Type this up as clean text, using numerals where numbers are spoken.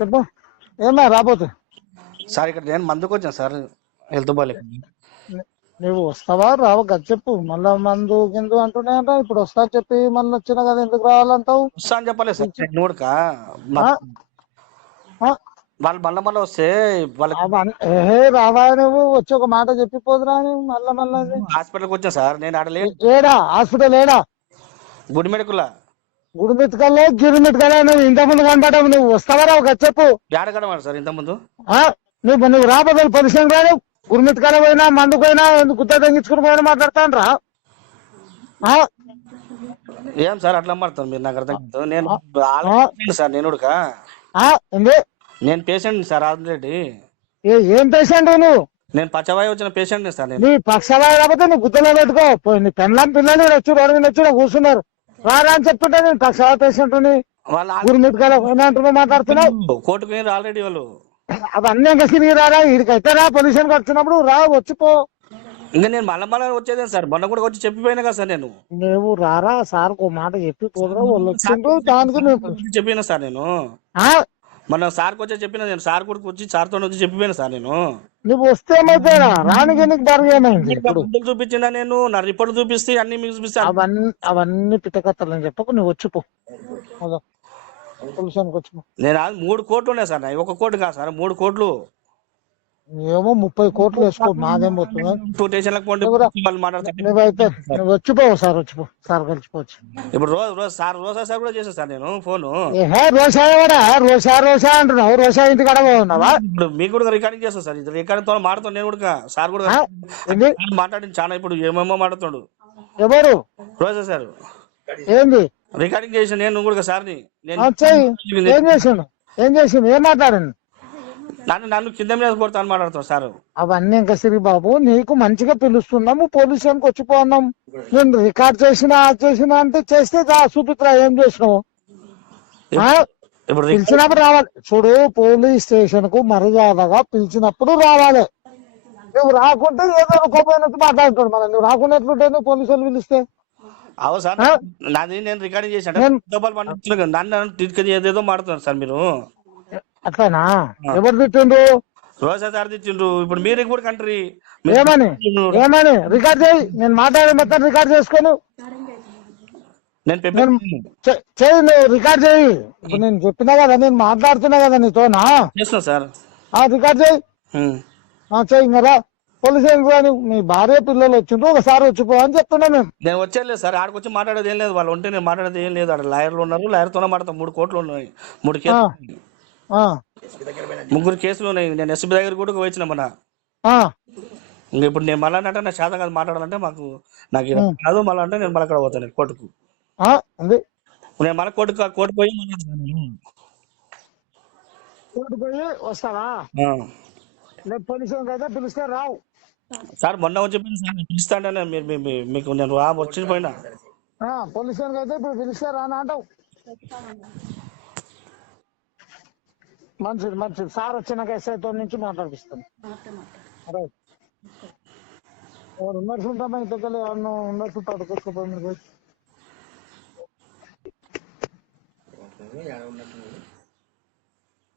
చెప్పు. ఏమా రాబోతు సార్ ఇక్కడ నేను మందుకు వచ్చాను సార్, హెల్త్ బాగాలేక. నువ్వు వస్తావా రావు కదా చెప్పు. మళ్ళా మందు గిందు అంటూనే అంట. ఇప్పుడు వస్తా చెప్పి మళ్ళీ వచ్చినా కదా ఎందుకు రావాలంటావు? వస్తా అని చెప్పలేదు సార్ నేను కూడా. ఆ? ఆ? వాళ్ళు మళ్ళీ వస్తే వాళ్ళకి ఏహే రావా నువ్వు వచ్చి ఒక మాట చెప్పిపోదురా నువ్వు మళ్ళా మళ్ళా హాస్పిటల్కి వచ్చాను సార్. నేను ఆడలేదు ఏడా హాస్పిటల్ ఏడా? గుడి మెడికల్ గుడిమెట్టుకల్లో గిరిమెట్టుకల్లో నువ్వు ఇంతకుముందు కనపడవు. నువ్వు వస్తావా రావు కదా చెప్పు. ఏడ కడమన్నారు సార్ ఇంతకుముందు. నువ్వు రాబోదు పొజిషన్ రాడు. గుడిమెట్టుకల పోయినా మందుకు పోయినా గుత్త తగ్గించుకుని పోయినా మాట్లాడతాను రా. ఏం సార్ అట్లా మాట్లాడతాను మీరు? నాకు అర్థం కాదు. నేను సార్ నేను కూడా నేను పేషెంట్ సార్ ఆల్రెడీ. ఏం పేషెంట్ నువ్వు? నేను పచ్చవాయి వచ్చిన పేషెంట్ సార్. నేను నీ పక్షవాయి రాకపోతే నువ్వు గుత్తలో పెట్టుకో. నీ పెళ్ళం పిల్లలు వచ్చి రోడ్డు మీద వచ్చి కూర్చున్నారు. రారా అని చెప్తుంటే నేను పక్షవాయి పేషెంట్ గురిమిట్టుకల పోయినా అంటున్నావు మాట్లాడుతున్నావు. కోర్టుకు పోయినారు ఆల్రెడీ వాళ్ళు. అవన్నీ ఇంకా తిరిగి రారా ఇడికైతే రా. పొల్యూషన్ వచ్చినప్పుడు రా వచ్చిపో. ఇంకా నేను మళ్ళీ వచ్చేదే సార్. మొన్న కూడా వచ్చి చెప్పిపోయినా కదా సార్. నేను నువ్వు రారా సార్ ఒక మాట చెప్పి పోదురా. వాళ్ళు వచ్చిండ్రు దానికి చెప్పినా సార్. నేను మొన్న సార్కి వచ్చి చెప్పిన. నేను సార్ కూడా వచ్చి సార్తో వచ్చి చెప్పిపోయినా సార్. నేను నువ్వు వస్తే ఏమైపోయారా రానికి నీకు బరుగేమైంది? చూపించిందా? నేను నా రిపోర్ట్ చూపిస్తే అన్ని మీకు చూపిస్తా. అవన్నీ పిట్టకత్తలని చెప్పకు. నువ్వు వచ్చిపో పొల్యూషన్కి వచ్చిపో. నేను 3 కోట్లు ఉన్నాయి సార్. 1 కోటి కాదు సార్, 3 కోట్లు. ఏమో 30 కోట్లు వేసుకో. మాదేం పోతుంది. నువ్వైతే నువ్వు వచ్చిపోవు సార్. వచ్చిపో సార్ కలిసిపోవచ్చు. ఇప్పుడు రోజా సార్ కూడా చేసా సార్ నేను ఫోను. రోషా రోషా అంటున్నావు. రోషా ఇంటికి అడగవున్నావా? ఇప్పుడు మీకు కూడా రికార్డింగ్ చేస్తాను సార్. ఇది రికార్డింగ్ తో మాట్లాడుతాను నేను కూడా. సార్ కూడా మాట్లాడింది చాలా. ఇప్పుడు ఏమేమో మాట్లాడుతాడు. ఎవరు? రోజా సార్. ఏంది రికార్డింగ్ చేసాను నేను కూడా సార్ని. ఏం చేసిండు? ఏం మాట్లాడండి? నన్ను కింద మీద కొడతాను మాట్లాడుతాను సార్. అవన్నీ ఇంకా సిరి బాబు నీకు మంచిగా పిలుస్తున్నాము. పోలీస్ స్టేషన్కి వచ్చిపోన్నాం. నేను రికార్డ్ చేసినా అంటే చేస్తే చూపిత్రా ఏం చేసినావు. పిలిచినప్పుడు రావాలి. చూడు పోలీస్ స్టేషన్ కు మర్యాదగా పిలిచినప్పుడు రావాలి. నువ్వు రాకుంటే ఏదో కోపమైనట్టు మాట్లాడుతాడు. మన నువ్వు రాకుండా ఎట్లుంటే నువ్వు పోలీసు వాళ్ళు పిలిస్తే? అవు సార్ నాది నేను రికార్డింగ్ చేశాను. నన్ను ఏదేదో మాట్లాడుతున్నారు సార్ మీరు. అట్లానా? ఎవరు తిట్టిండ్రు? రోజా సార్ తిట్టిండ్రు. ఇప్పుడు మీరు కూడా కంట్రీ ఏమని రికార్డ్ చేయి. నేను మాట్లాడే మొత్తం రికార్డ్ చేసుకోను. చెయ్యి నువ్వు రికార్డ్ చేయి. ఇప్పుడు నేను చెప్పినా కదా, నేను మాట్లాడుతున్నా కదా నీతోనా. చేస్తున్నా సార్. రికార్డ్ చేయి. చెయ్యి కదా. పోలీస్ స్టేషన్ మీ భార్య పిల్లలు వచ్చిండ్రు. ఒకసారి వచ్చిపో అని చెప్తున్నా మేము. నేను వచ్చేది సార్. ఆడికి వచ్చి మాట్లాడేది ఏం లేదు. వాళ్ళు ఉంటే నేను మాట్లాడేది ఏం లేదు. ఆడ లాయర్లు ఉన్నారు. లాయర్తోనే మాట్లాడతాం. 3 కోట్లు ఉన్నాయి. 3 కేసులు 3 కేసులు ఉన్నాయి. నేను ఎస్పీ దగ్గర కూడా వచ్చిన మన. ఇంకా ఇప్పుడు నేను మళ్ళా అంటే నా శాతం కాదు మాట్లాడాలంటే నాకు కాదు. మళ్ళీ అంటే నేను మళ్ళీ అక్కడ పోతాను కోర్టుకు. నేను మళ్ళీ కోర్టు పోయి వస్తావా? పోలీసు అయితే పిలిస్తే రావు సార్. మొన్న వచ్చి పిలుస్తాంటే మీకు నేను వచ్చిపోయినా. పోలీసు అయితే ఇప్పుడు పిలిస్తే రానా అంటావు. మంచిది సార్ వచ్చినాక ఎస్ఐతో నుంచి మాట్లాడిపిస్తాను. ఎవరు ఉన్నట్టు ఉంటామా ఇంతకీ? ఎవరు ఉన్నట్టు పట్టుకొచ్చుకోపోయి